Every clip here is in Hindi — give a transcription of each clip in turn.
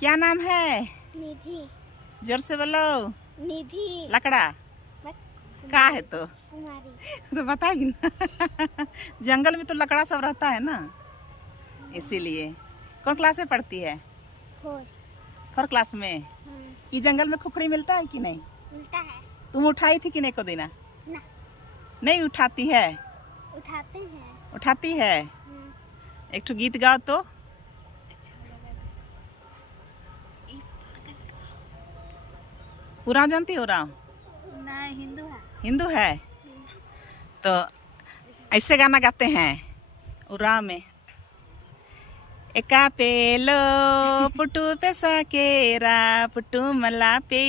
क्या नाम है? निधि। जोर से बोलो। निधि। लकड़ा का है तो कुमारी। तो बताएगी ना। जंगल में तो लकड़ा सब रहता है ना, इसीलिए। कौन क्लास में पढ़ती है? 4 क्लास में। ये जंगल में खुखड़ी मिलता है कि नहीं? मिलता है। तुम उठाई थी कि नहीं को देना? ना। नहीं उठाती है? उठाते हैं। उठाती है। एक ठो गीत गाओ तो। उराव जानती हो? उराव नहीं, हिंदू है। हिंदू है तो ऐसे गाना गाते हैं उराव में। एका पेलो पुटू पेसा केरा पुटू मला पे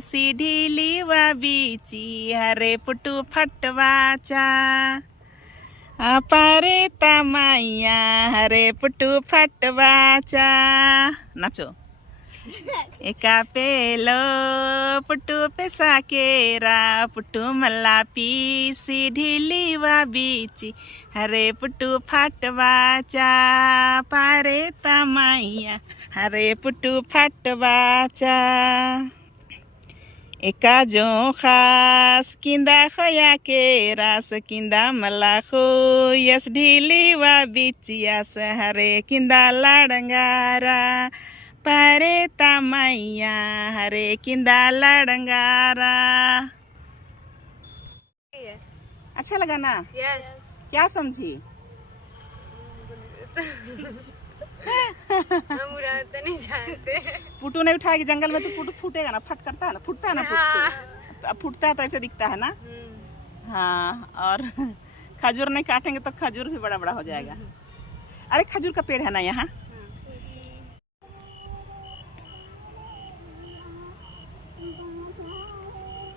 सीढ़ी लीवा बीची हरे पुटू फटवाचा पारे तमाइया हरे पुटू फटवाचा। नाचो। एका पेलो पुटू पेसा केरा पुटू मला पी सीढ़ी लीवा बीची हरे पुटू फटवाचा पारे तमाइया हरे पुटू फटवाचा। एका जो खास किंदा खोया के रास किंदा मला खो यस ढीली वा बिचियास हरे किंदा लाडंगारा पारे तमाइया हरे किंदा लाडंगारा। अच्छा लगा ना? यस। क्या समझी? हम उड़ाते नहीं जानते। पुटू नहीं उठाएगी जंगल में तो पुटू फूटेगा ना, फट करता है ना, फूटता है ना पुटू। अब फूटता है तो ऐसे दिखता है ना। हाँ, और खजूर नहीं काटेंगे तो खजूर भी बड़ा बड़ा हो जाएगा। अरे खजूर का पेड़ है ना यहाँ।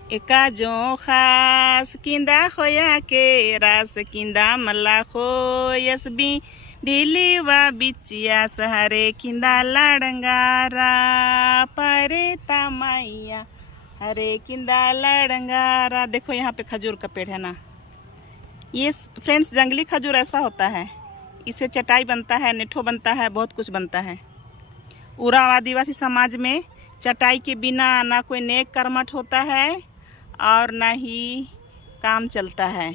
एका जो खास किंदा खोया के रास किंदा मला खो यस बी ढीली वा बिचिया सहरे किंदा लाडंगारा पारे तमाइया हरे किंदा लाडंगारा। देखो यहाँ पे खजूर का पेड़ है ना। ये फ्रेंड्स जंगली खजूर ऐसा होता है, इससे चटाई बनता है, नेठो बनता है, बहुत कुछ बनता है। उराव आदिवासी समाज में चटाई के बिना ना कोई नेक कर्मठ होता है और ना ही काम चलता है।